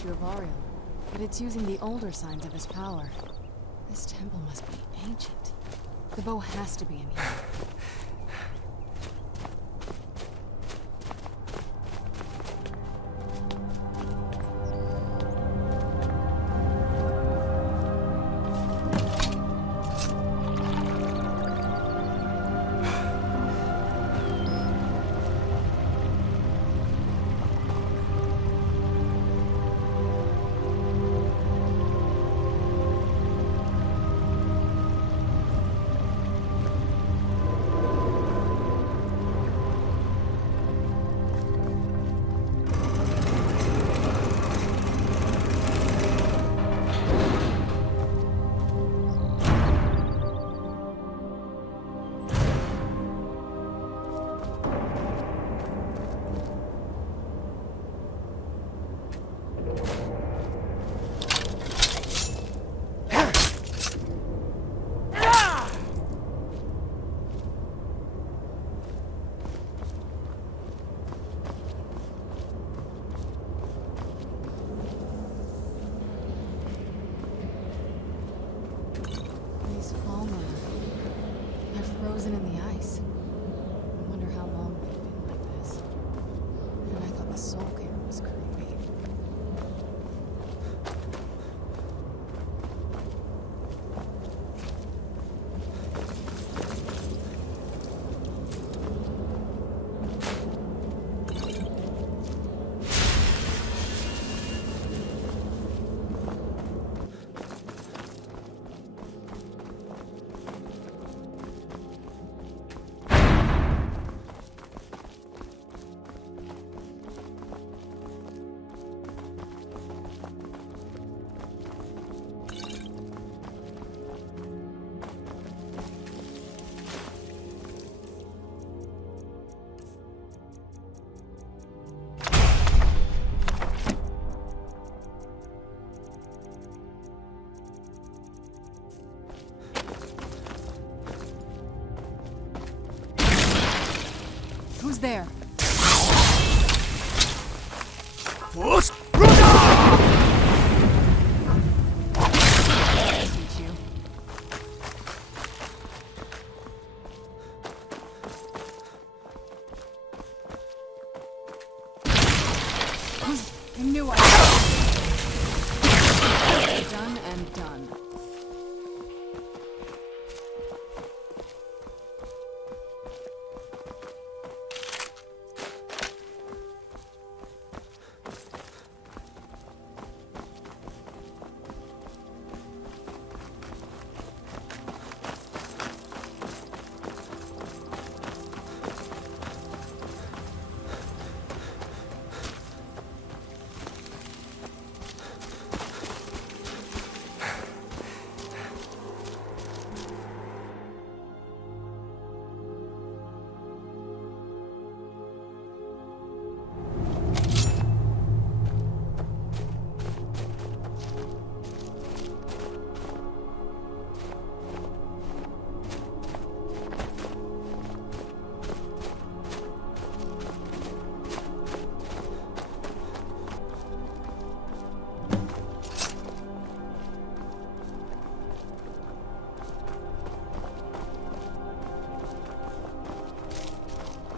statue of Ariel, but it's using the older signs of his power. This temple must be ancient. The bow has to be in here. Frozen in the ice. I wonder how long they've been like this. And I thought the soul care was creepy. Who's there? I knew I done and done.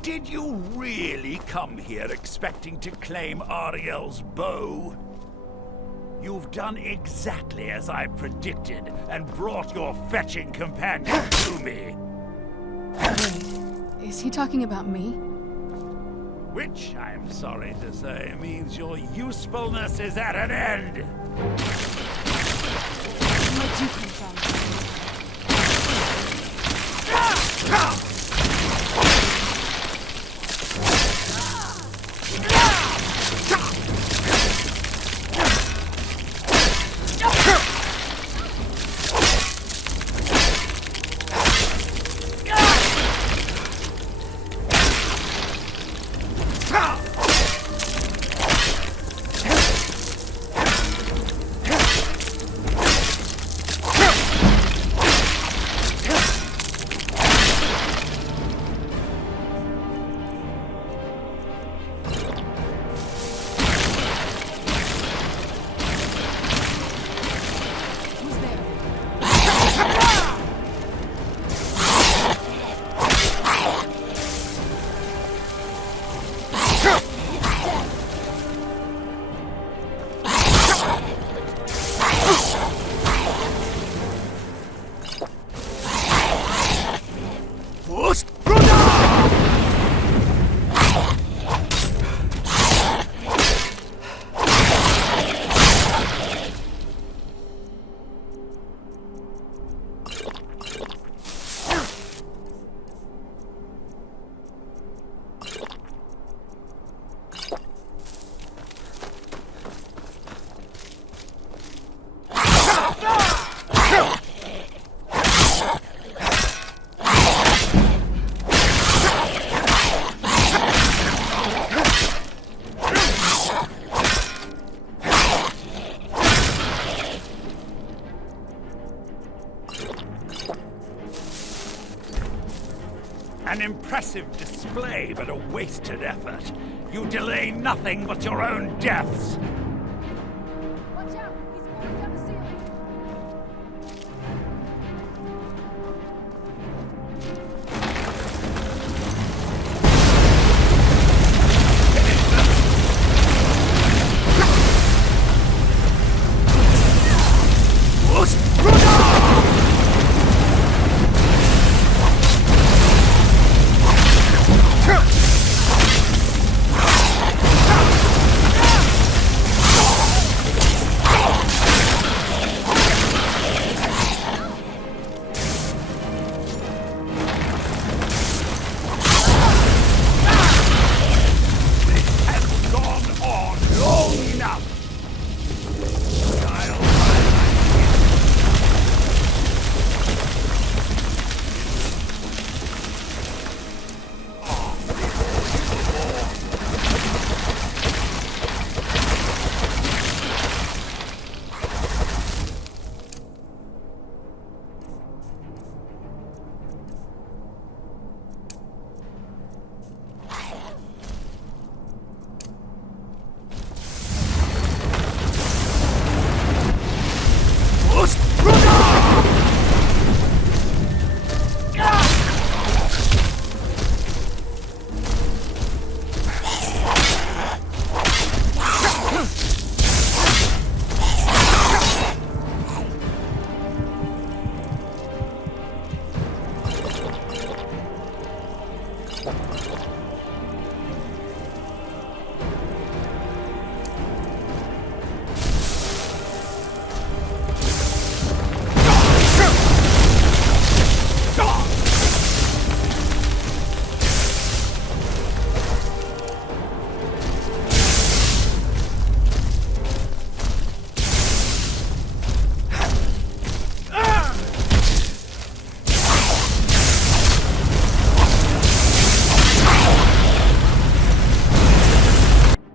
Did you really come here expecting to claim Ariel's bow? You've done exactly as I predicted and brought your fetching companion to me. Wait, is he talking about me? Which, I'm sorry to say, means your usefulness is at an end. Where'd you come from? An impressive display, but a wasted effort. You delay nothing but your own deaths. Watch out! He's falling down the ceiling!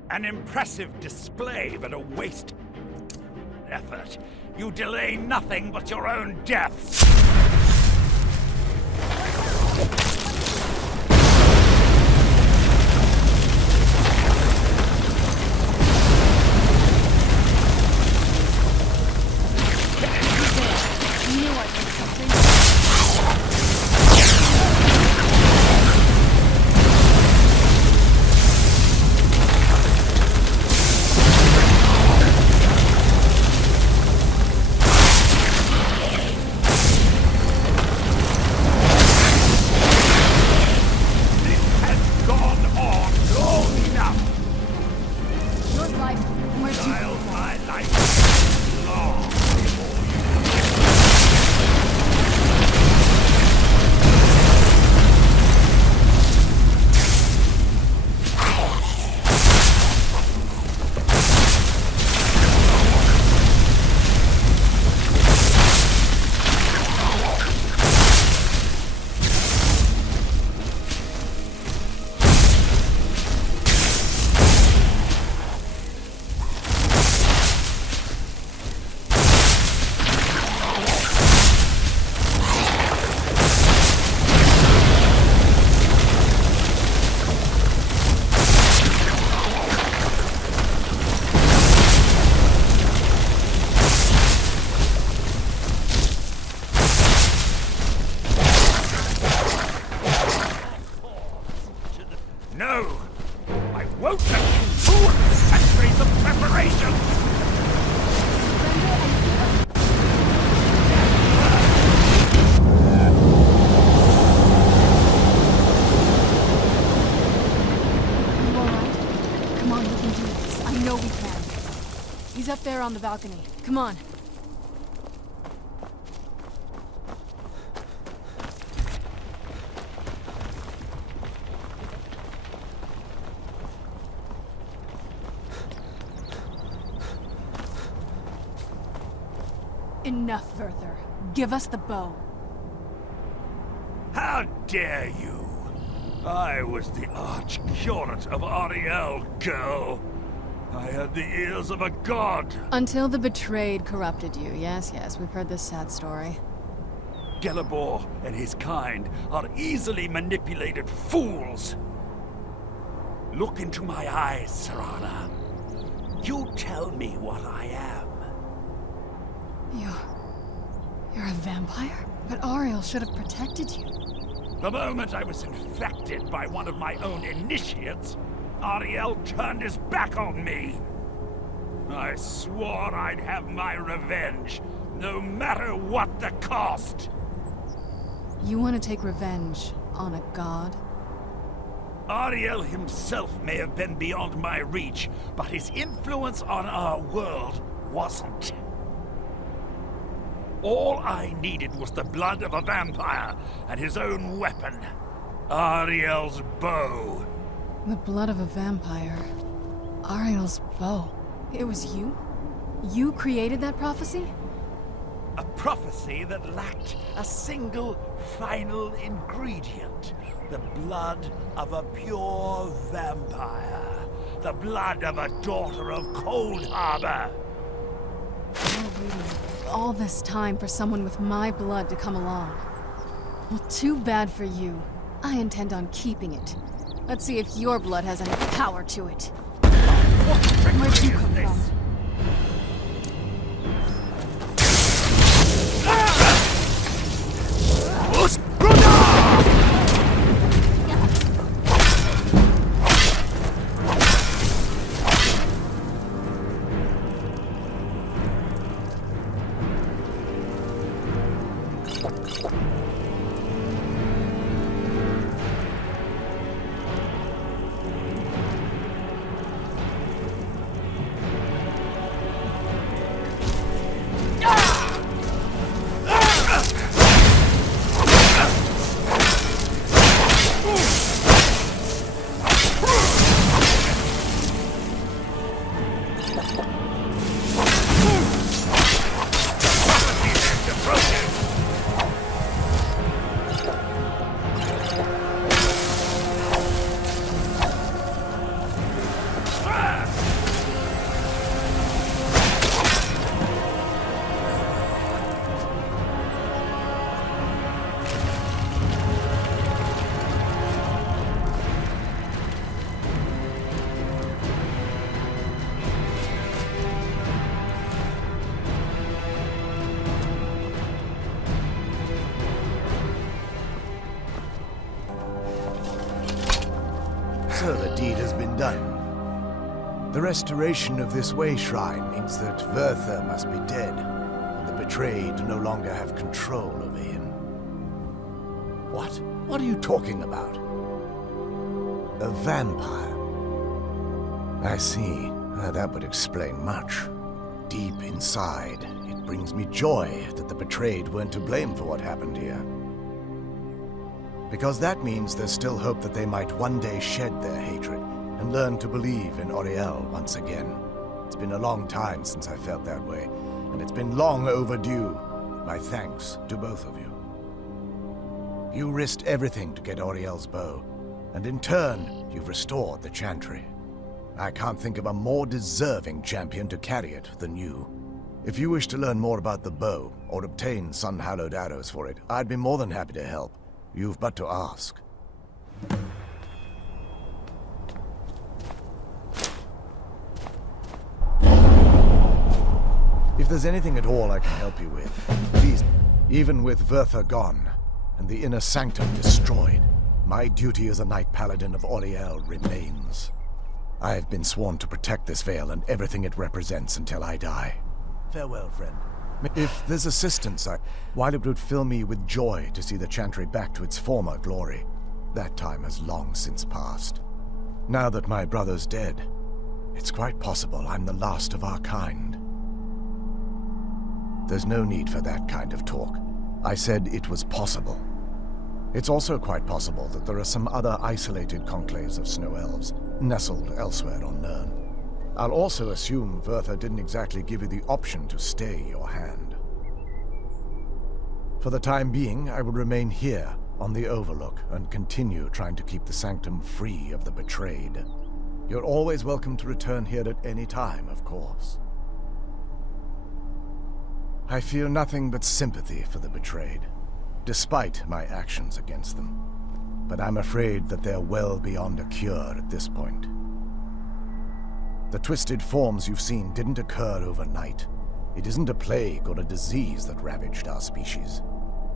An impressive display, but a waste effort. You delay nothing but your own deaths. He's up there on the balcony. Come on. Enough, Werther. Give us the bow. How dare you! I was the arch-curate of Ariel, girl. I had the ears of a god. Until the betrayed corrupted you. Yes, yes, we've heard this sad story. Gelibor and his kind are easily manipulated fools. Look into my eyes, Serana. You tell me what I am. You're a vampire? But Ariel should have protected you. The moment I was infected by one of my own initiates, Ariel turned his back on me. I swore I'd have my revenge, no matter what the cost. You want to take revenge on a god? Ariel himself may have been beyond my reach, but his influence on our world wasn't. All I needed was the blood of a vampire and his own weapon, Ariel's bow. The blood of a vampire. Ariel's bow. It was you? You created that prophecy? A prophecy that lacked a single final ingredient. The blood of a pure vampire. The blood of a daughter of Cold Harbor. You're waiting all this time for someone with my blood to come along. Well, too bad for you. I intend on keeping it. Let's see if your blood has any power to it. Where'd you come from? So the deed has been done. The restoration of this way shrine means that Verther must be dead, and the betrayed no longer have control over him. What? What are you talking about? A vampire. I see. That would explain much. Deep inside, it brings me joy that the betrayed weren't to blame for what happened here. Because that means there's still hope that they might one day shed their hatred and learn to believe in Auriel once again. It's been a long time since I felt that way, and it's been long overdue. My thanks to both of you. You risked everything to get Auriel's bow, and in turn, you've restored the Chantry. I can't think of a more deserving champion to carry it than you. If you wish to learn more about the bow, or obtain sun-hallowed arrows for it, I'd be more than happy to help. You've but to ask. If there's anything at all I can help you with, please. Even with Verther gone, and the inner sanctum destroyed, my duty as a Knight Paladin of Auriel remains. I have been sworn to protect this veil and everything it represents until I die. Farewell, friend. If there's assistance, while it would fill me with joy to see the Chantry back to its former glory, that time has long since passed. Now that my brother's dead, it's quite possible I'm the last of our kind. There's no need for that kind of talk. I said it was possible. It's also quite possible that there are some other isolated conclaves of snow elves, nestled elsewhere on Nirn. I'll also assume Verther didn't exactly give you the option to stay your hand. For the time being, I will remain here on the Overlook and continue trying to keep the Sanctum free of the betrayed. You're always welcome to return here at any time, of course. I feel nothing but sympathy for the betrayed. despite my actions against them. But I'm afraid that they're well beyond a cure at this point. The twisted forms you've seen didn't occur overnight. It isn't a plague or a disease that ravaged our species.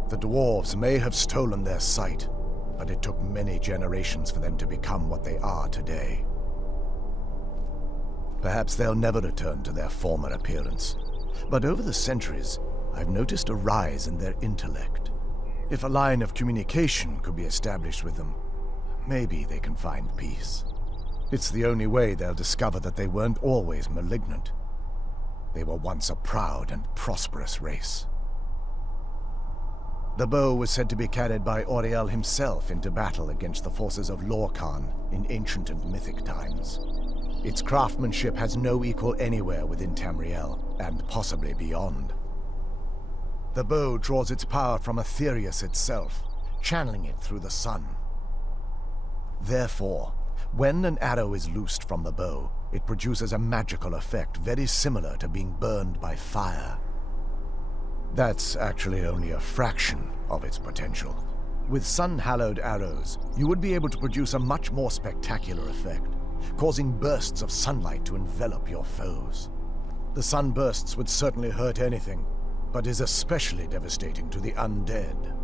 The dwarves may have stolen their sight, but it took many generations for them to become what they are today. Perhaps they'll never return to their former appearance, but over the centuries, I've noticed a rise in their intellect. If a line of communication could be established with them, maybe they can find peace. It's the only way they'll discover that they weren't always malignant. They were once a proud and prosperous race. The bow was said to be carried by Auriel himself into battle against the forces of Lorkhan in ancient and mythic times. Its craftsmanship has no equal anywhere within Tamriel, and possibly beyond. The bow draws its power from Aetherius itself, channeling it through the sun. Therefore, when an arrow is loosed from the bow, it produces a magical effect very similar to being burned by fire. That's actually only a fraction of its potential. With sun-hallowed arrows, you would be able to produce a much more spectacular effect, causing bursts of sunlight to envelop your foes. The sunbursts would certainly hurt anything, but is especially devastating to the undead.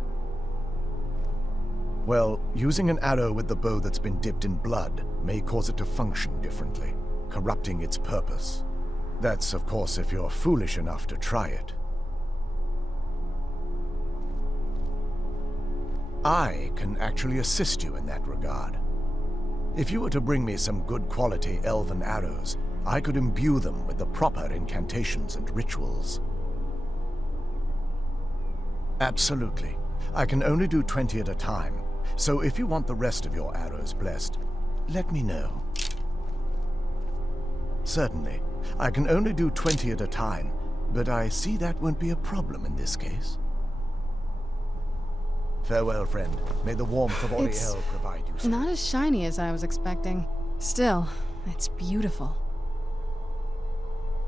Well, using an arrow with the bow that's been dipped in blood may cause it to function differently, corrupting its purpose. That's, of course, if you're foolish enough to try it. I can actually assist you in that regard. If you were to bring me some good quality elven arrows, I could imbue them with the proper incantations and rituals. Absolutely. I can only do 20 at a time, so if you want the rest of your arrows blessed, let me know. Certainly. I can only do 20 at a time, but I see that won't be a problem in this case. Farewell, friend. May the warmth of Auriel provide you. It's not as shiny as I was expecting. Still, it's beautiful.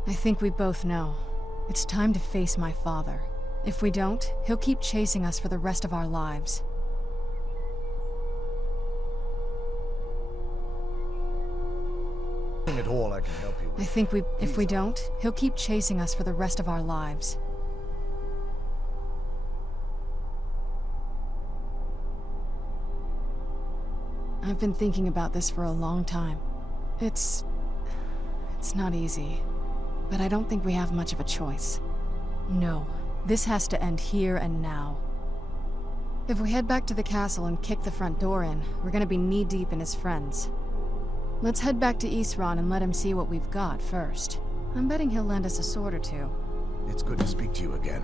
I think we both know. It's time to face my father. If we don't, he'll keep chasing us for the rest of our lives. At all I can help you with. I think if we don't, he'll keep chasing us for the rest of our lives. I've been thinking about this for a long time. It's not easy, but I don't think we have much of a choice. No, this has to end here and now. If we head back to the castle and kick the front door in, we're gonna be knee-deep in his friends. Let's head back to Isran and let him see what we've got first. I'm betting he'll lend us a sword or two. It's good to speak to you again.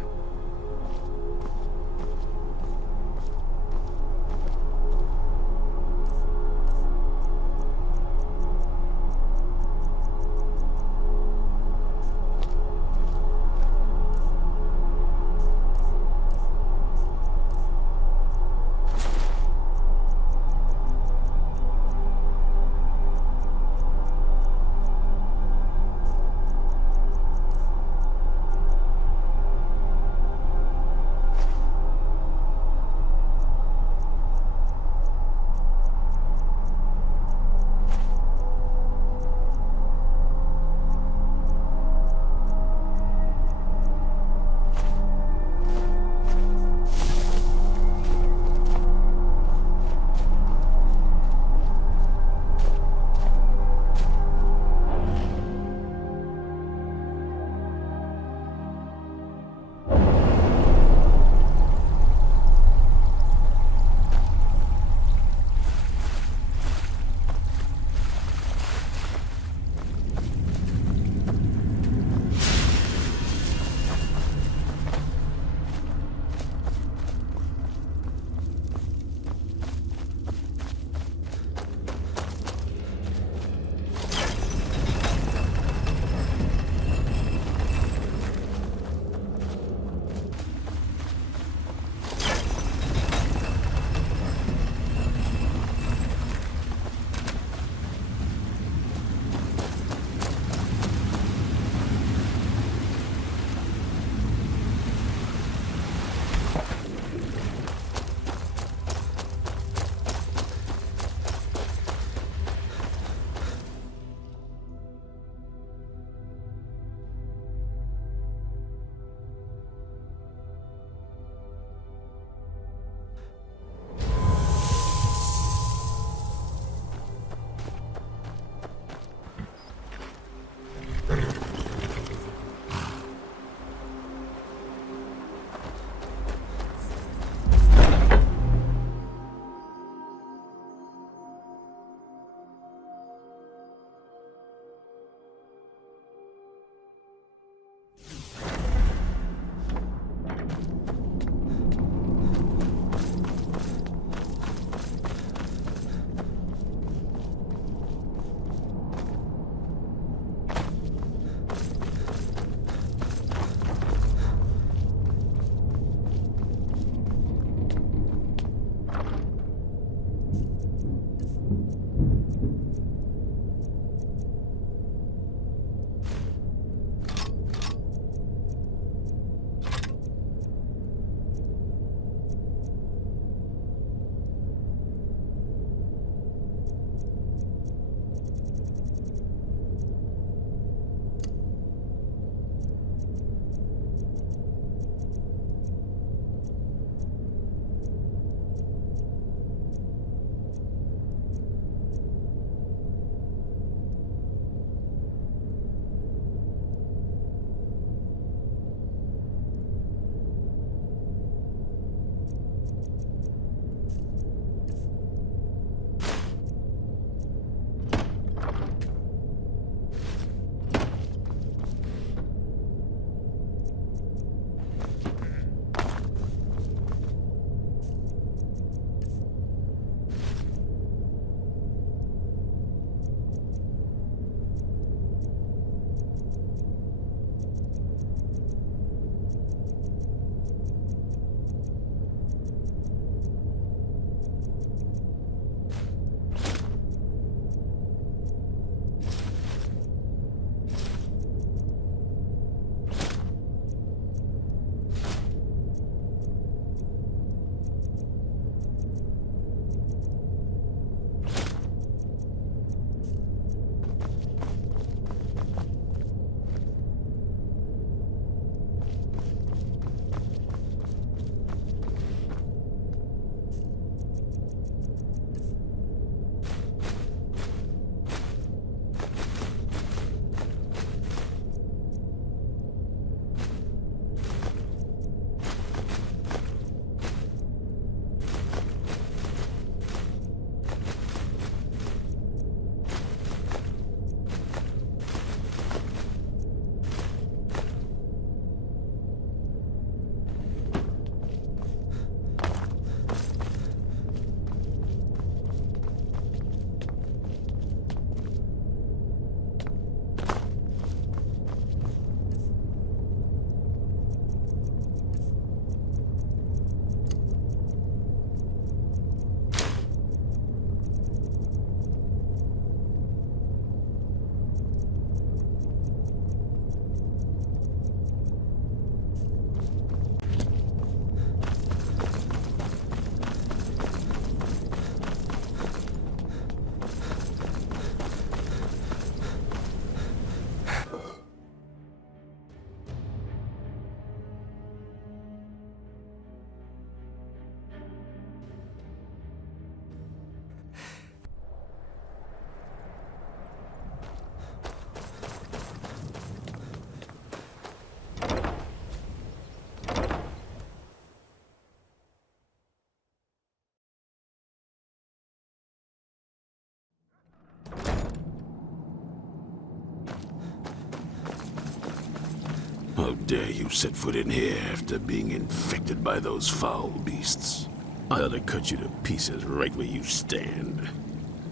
How dare you set foot in here after being infected by those foul beasts? I ought to cut you to pieces right where you stand.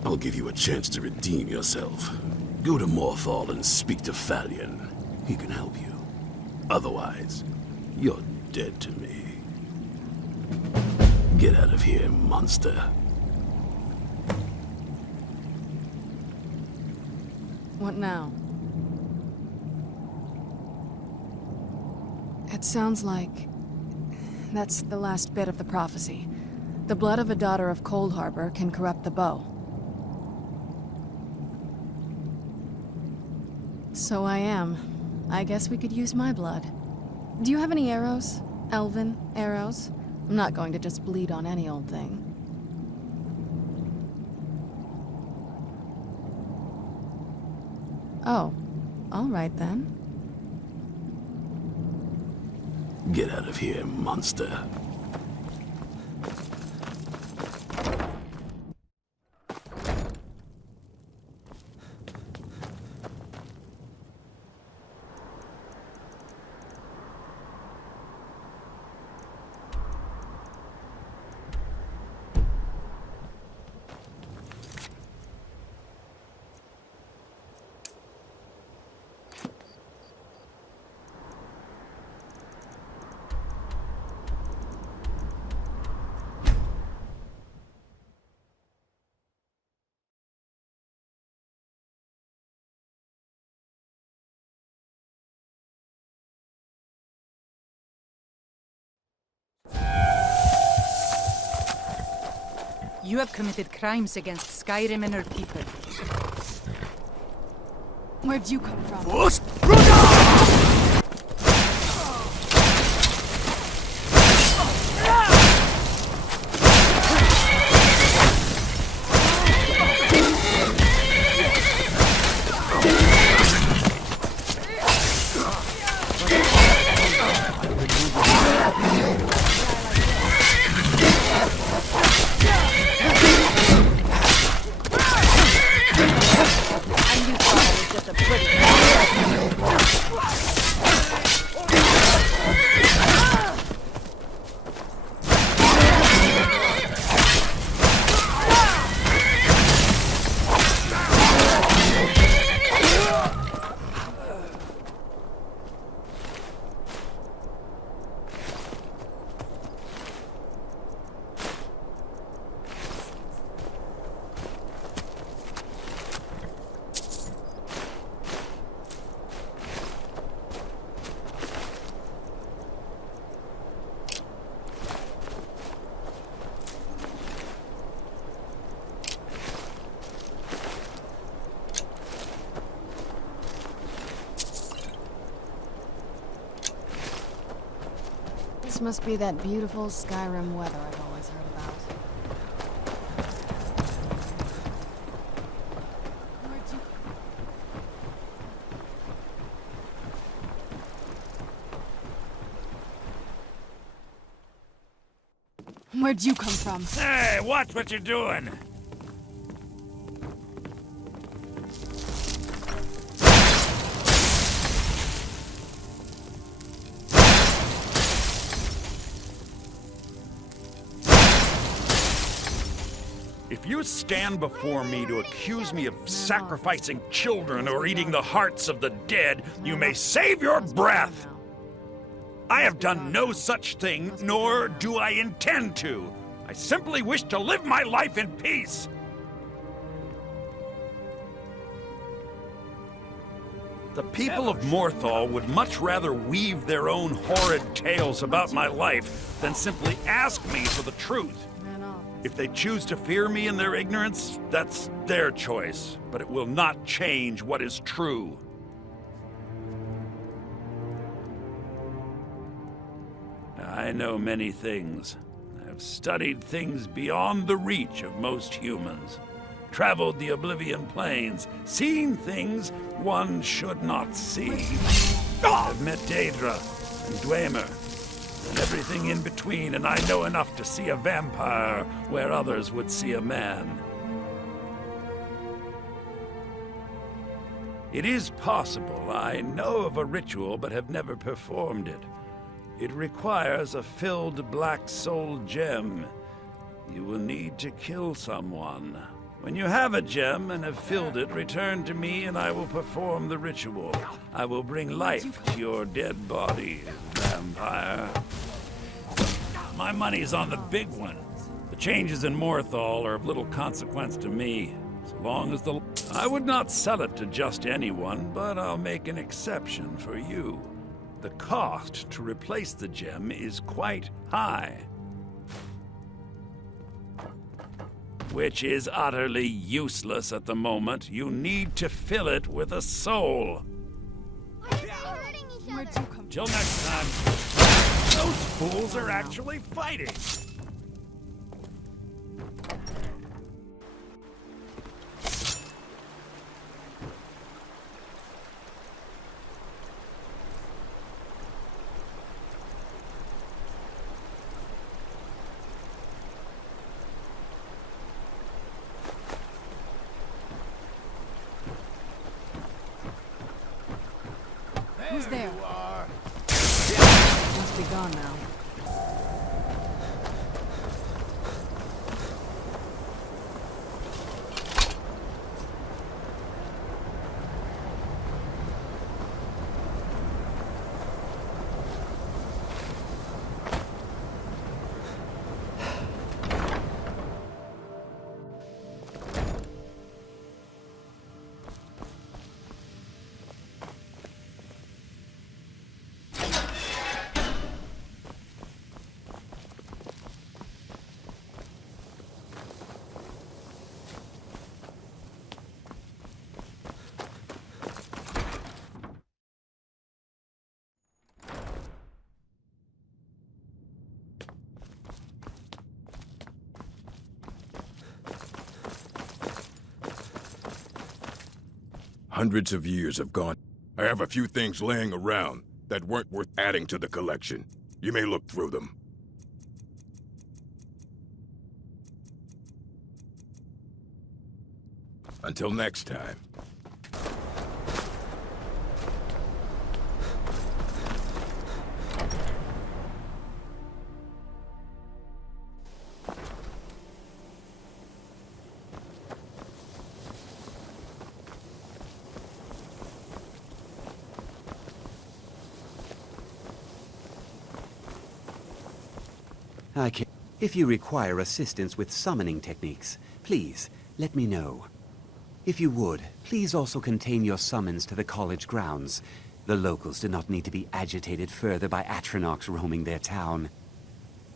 I'll give you a chance to redeem yourself. Go to Morthal and speak to Falion. He can help you. Otherwise, you're dead to me. Get out of here, monster. What now? It sounds like that's the last bit of the prophecy. The blood of a daughter of Cold Harbor can corrupt the bow. So I am. I guess we could use my blood. Do you have any arrows? Elven arrows? I'm not going to just bleed on any old thing. Oh, all right then. Get out of here, monster. You have committed crimes against Skyrim and her people. Where'd you come from? What? This must be that beautiful Skyrim weather I've always heard about. Where'd you come from? Hey, watch what you're doing! If you stand before me to accuse me of sacrificing children or eating the hearts of the dead, you may save your breath! I have done no such thing, nor do I intend to. I simply wish to live my life in peace. The people of Morthal would much rather weave their own horrid tales about my life than simply ask me for the truth. If they choose to fear me in their ignorance, that's their choice, but it will not change what is true. I know many things. I have studied things beyond the reach of most humans, traveled the Oblivion Plains, seen things one should not see. I've met Daedra and Dwemer, and everything in between, and I know enough to see a vampire where others would see a man. It is possible I know of a ritual but have never performed it. It requires a filled black soul gem. You will need to kill someone. When you have a gem and have filled it, return to me and I will perform the ritual. I will bring life to your dead body, vampire. My money's on the big one. The changes in Morthal are of little consequence to me, so long as the... I would not sell it to just anyone, but I'll make an exception for you. The cost to replace the gem is quite high. Which is utterly useless at the moment. You need to fill it with a soul. Where'd you come Till next time. Those fools are actually fighting. Who's there? Must be gone now. Hundreds of years have gone. I have a few things laying around that weren't worth adding to the collection. You may look through them. Until next time. If you require assistance with summoning techniques, please, let me know. If you would, please also contain your summons to the college grounds. The locals do not need to be agitated further by Atronachs roaming their town.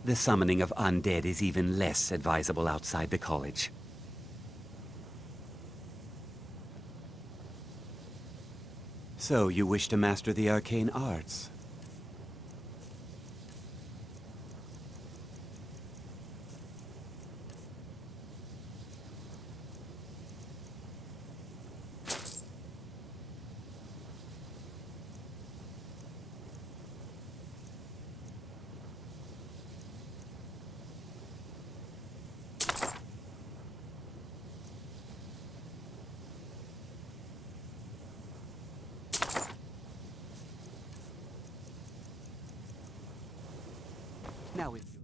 The summoning of undead is even less advisable outside the college. So, you wish to master the arcane arts? Now if you...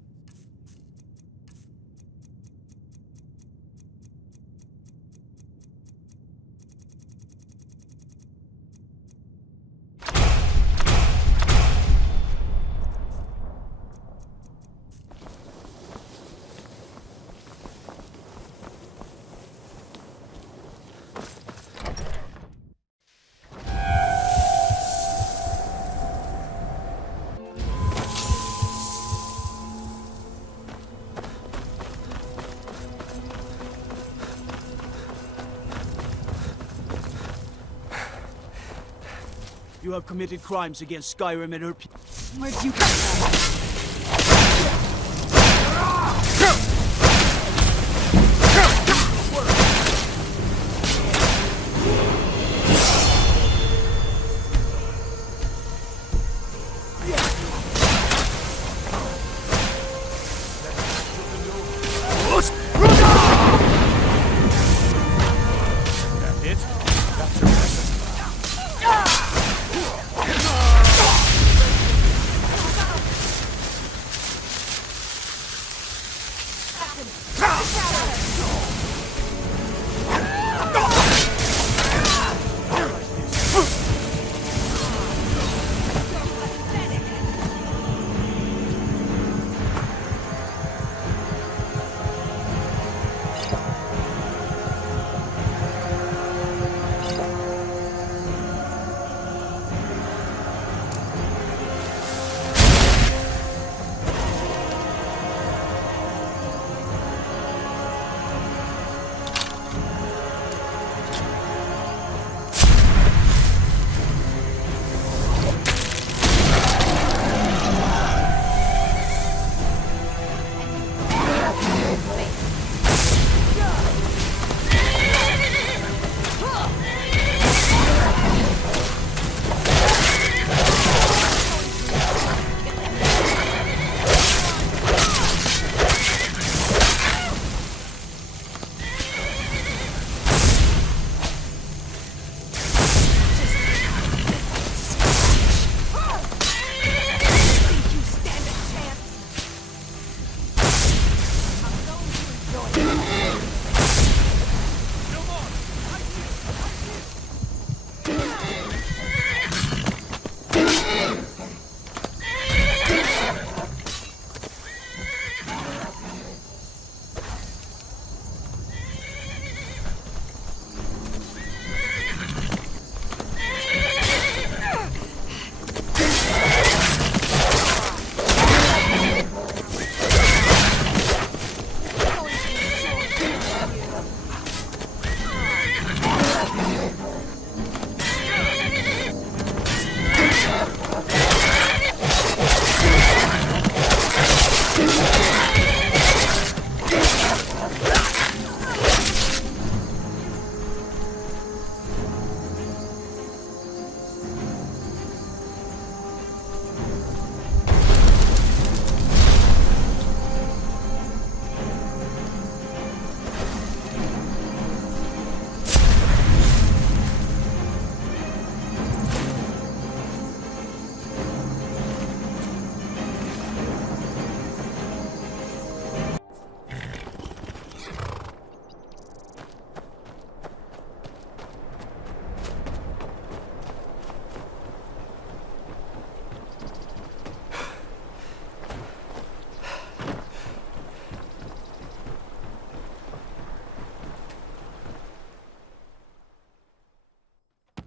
You have committed crimes against Skyrim and her people. Where'd you come from?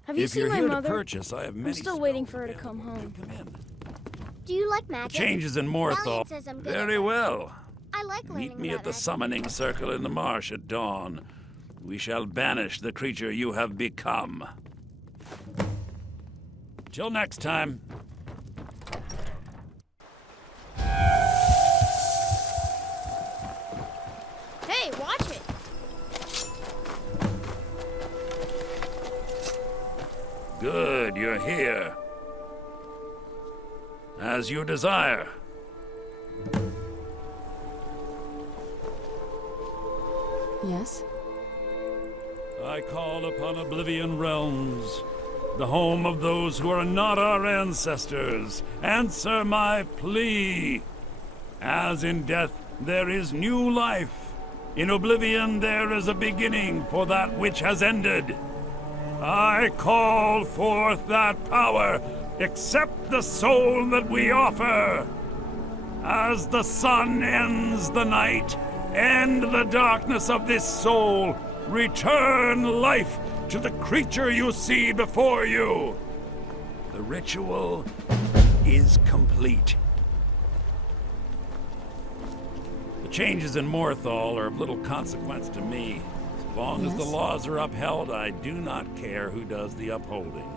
Have you If seen you're my here mother? to purchase, I have many. I'm still waiting stones for her to available. come home. Come in. Do you like magic? Changes in Morthal. Valiant says I'm good at Very it. well. I like learning Meet me about at the magic. summoning circle in the marsh at dawn. We shall banish the creature you have become. Till next time. Hey, watch it! Good, you're here. As you desire. Yes? I call upon Oblivion Realms, the home of those who are not our ancestors. Answer my plea. As in death there is new life, in Oblivion there is a beginning for that which has ended. I call forth that power. Accept the soul that we offer. As the sun ends the night, end the darkness of this soul. Return life to the creature you see before you. The ritual is complete. The changes in Morthal are of little consequence to me. As long as the Yes? laws are upheld, I do not care who does the upholding.